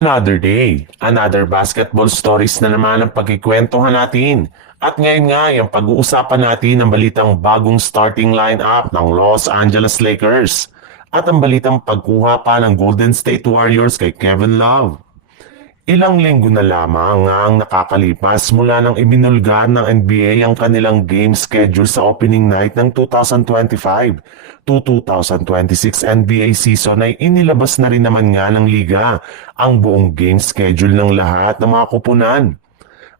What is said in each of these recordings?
Another day, another basketball stories na naman ang pagkikwentuhan natin. At ngayon nga, yung pag-uusapan natin ang balitang bagong starting lineup ng Los Angeles Lakers at ang balitang pagkuha pa ng Golden State Warriors kay Kevin Love. Ilang linggo na lamang nga ang nakakalipas mula nang ibinulgar ng NBA ang kanilang game schedule sa opening night ng 2025 to 2026 NBA season ay inilabas na rin naman nga ng liga ang buong game schedule ng lahat ng mga kupunan.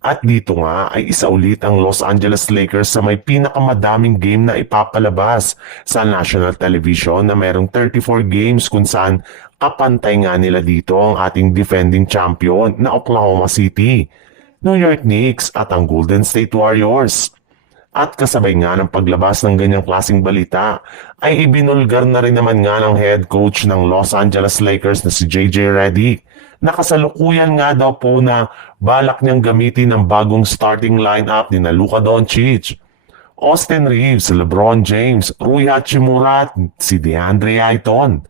At dito nga ay isa ulit ang Los Angeles Lakers sa may pinakamadaming game na ipapalabas sa national television na mayroong 34 games kung saan kapantay nga nila dito ang ating defending champion na Oklahoma City, New York Knicks at ang Golden State Warriors. At kasabay nga ng paglabas ng ganyang klaseng balita ay ibinulgar na rin naman nga ng head coach ng Los Angeles Lakers na si JJ Redick na kasalukuyan nga daw po na balak niyang gamitin ang bagong starting lineup ni na Luka Doncic, Austin Reeves, LeBron James, Rui Hachimura at si DeAndre Ayton.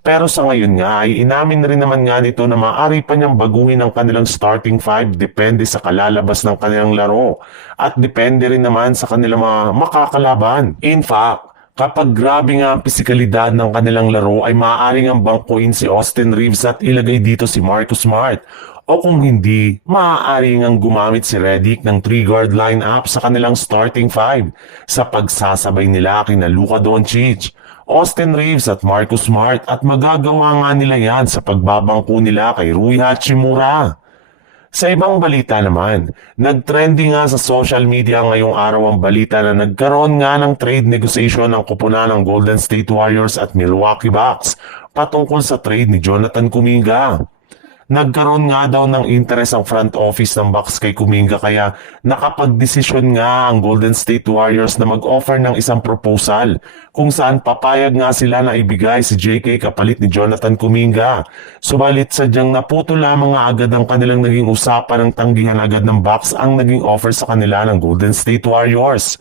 Pero sa ngayon nga ay inamin rin naman nga nito na maaari pa niyang baguhin ang kanilang starting five depende sa kalalabas ng kanilang laro at depende rin naman sa kanilang mga makakalaban. In fact, kapag grabe nga ang pisikalidad ng kanilang laro ay maaaring ang bangkuin si Austin Reeves at ilagay dito si Marcus Smart. O kung hindi, maaaring ang gumamit si Redick ng 3-guard lineup sa kanilang starting five sa pagsasabay nila kina Luka Doncic, Austin Reeves at Marcus Smart at magagawa nga nila yan sa pagbabangko nila kay Rui Hachimura. Sa ibang balita naman, nagtrending nga sa social media ngayong araw ang balita na nagkaroon nga ng trade negotiation ng kupunan ng Golden State Warriors at Milwaukee Bucks patungkol sa trade ni Jonathan Kuminga. Nagkaroon nga daw ng interest ang front office ng Bucks kay Kuminga kaya nakapagdesisyon nga ang Golden State Warriors na mag-offer ng isang proposal kung saan papayag nga sila na ibigay si JK kapalit ni Jonathan Kuminga. Subalit sadyang naputo lamang nga agad ang kanilang naging usapan ng tanggihan agad ng Bucks ang naging offer sa kanila ng Golden State Warriors.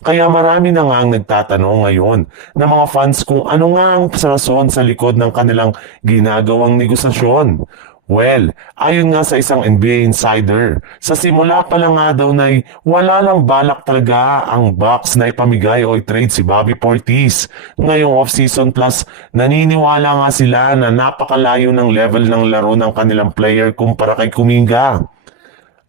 Kaya marami na nga ang nagtatanong ngayon na mga fans kung ano nga ang rason sa likod ng kanilang ginagawang negosasyon. Well, ayon nga sa isang NBA insider, sa simula pa lang nga daw na wala lang balak talaga ang Bucks na ipamigay o i-trade si Bobby Portis ngayong off-season plus naniniwala nga sila na napakalayo ng level ng laro ng kanilang player kumpara kay Kuminga.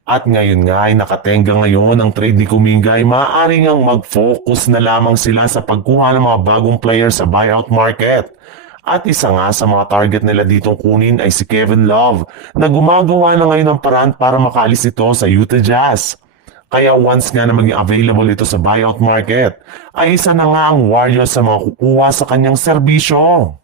At ngayon nga ay nakatenga ngayon ang trade ni Kuminga ay maaaring ang mag-focus na lamang sila sa pagkuha ng mga bagong player sa buyout market. At isa nga sa mga target nila ditong kunin ay si Kevin Love na gumagawa na ngayon ng paraan para makaalis ito sa Utah Jazz. Kaya once nga na maging available ito sa buyout market, ay isa na nga ang Warriors sa mga kukuha sa kanyang serbisyo.